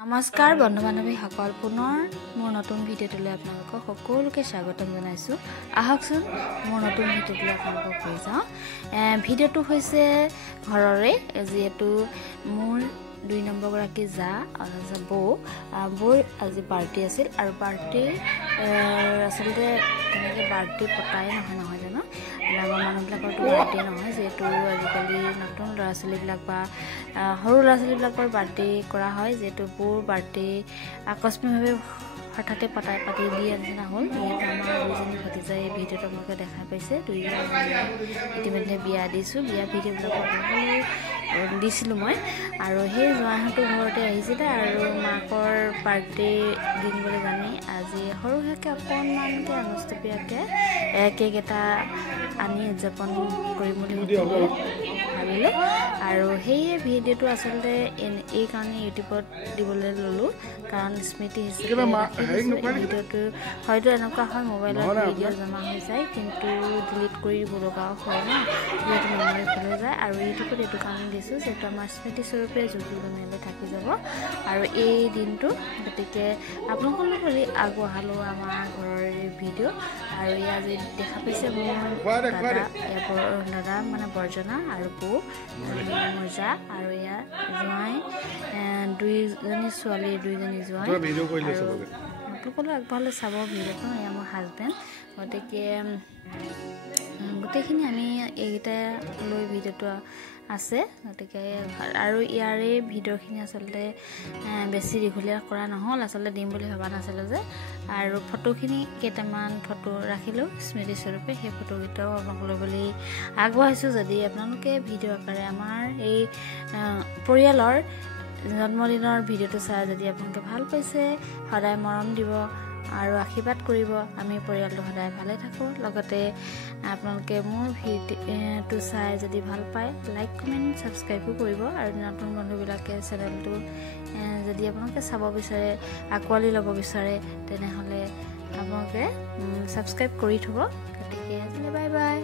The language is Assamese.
নমস্কাৰ বন্ধু বান্ধৱী সকল পুনৰ মোৰ নতুন ভিডিঅ'টোলৈ আপোনালোকক সকলোকে স্বাগতম জনাইছোঁ। আহকচোন মোৰ নতুন ভিডিঅ'টোলৈ আপোনালোকক কৈ যাওঁ। ভিডিঅ'টো হৈছে ঘৰৰে, যিহেতু মোৰ 2 নম্বৰ গৰাকী যা বৌৰ আজি বাৰ্থডে আছিল আৰু বাৰ্থডে আচলতে তেনেকৈ বাৰ্থডে পতাই নহয় জানো, ডাঙৰ মানুহবিলাকৰতো বাৰ্থডে নহয়, যিহেতু আজিকালি নতুন ল'ৰা ছোৱালীবিলাক বা সৰু ল'ৰা ছোৱালীবিলাকৰ বাৰ্থডে কৰা হয়। যিহেতু বৌৰ বাৰ্থডে আকস্মিকভাৱে হঠাতে পাতি দিয়া নিচিনা হ'ল। যিহেতু আমাৰ দুজনী ভতিজাই এই ভিডিঅ'টো আপোনালোকে দেখা পাইছে, দুইজনী ইতিমধ্যে বিয়া দিছোঁ, বিয়া ভিডিঅ'বিলাক দিছিলোঁ মই। আৰু সেই জোৱাইহঁতো ঘৰতে আহিছিলে আৰু মাকৰ বাৰ্থডে দিন বুলি জানি আজি সৰুকৈ অকণমানকৈ আনুষ্ঠানিকভাৱে কেক এটা আনি উদযাপন কৰিম বুলি ভাবিলোঁ। আৰু সেয়ে ভিডিঅ'টো আচলতে এই কাৰণে ইউটিউবত দিবলৈ ল'লোঁ, কাৰণ স্মৃতি হিচাপে ভিডিঅ'টো হয়তো এনেকুৱা হয় মোবাইলত ভিডিঅ' জমা হৈ যায়, কিন্তু ডিলিট কৰি দিব লগাও হয় ন, যিহেতু মেমৰি ফুল হৈ যায়। আৰু ইউটিউবত এইটো কাৰণে দিছোঁ যিহেতু আমাৰ স্মৃতিস্বৰূপে যুগলৈ থাকি যাব আৰু এই দিনটো। গতিকে আপোনালোকৰ বুলি আগবঢ়ালোঁ আমাৰ ঘৰৰ ভিডিঅ'। আৰু ইয়াত যি দেখা পাইছে মোৰ দাদা মানে বৰ্জনা আৰু বৌ মোৰ যা, আৰু ইয়াৰ জোঁৱাই 2জনী ছোৱালী 2জনী জোঁৱাই। সকলো আগবঢ়ালে চাব ভিডিঅ'টো। এয়া মোৰ হাজবেণ্ড। গতিকে গোটেইখিনি আমি এইকেইটা লৈ ভিডিঅ'টো আছে। গতিকে আৰু ইয়াৰে ভিডিঅ'খিনি আচলতে বেছি দীঘলীয়া কৰা নহ'ল, আচলতে দিম বুলি ভবা নাছিলোঁ যে। আৰু ফটোখিনি কেইটামান ফটো ৰাখিলোঁ স্মৃতিস্বৰূপে, সেই ফটোকেইটাও আপোনালোকক বুলি আগবঢ়াইছোঁ। যদি আপোনালোকে ভিডিঅ' আকাৰে আমাৰ এই পৰিয়ালৰ জন্মদিনৰ ভিডিঅ'টো চাই যদি আপোনালোকে ভাল পাইছে, সদায় মৰম দিব আৰু আশীৰ্বাদ কৰিব। আমি পৰিয়ালটো সদায় ভালে থাকোঁ। লগতে আপোনালোকে মোৰ ভিডিঅ'টো চাই যদি ভাল পায় লাইক কমেণ্ট ছাবস্ক্ৰাইবো কৰিব। আৰু নতুন বন্ধুবিলাকে চেনেলটো যদি আপোনালোকে চাব বিচাৰে, আঁকোৱালি ল'ব বিচাৰে, তেনেহ'লে আপোনালোকে ছাবস্ক্ৰাইব কৰি থ'ব। গতিকে বাই বাই।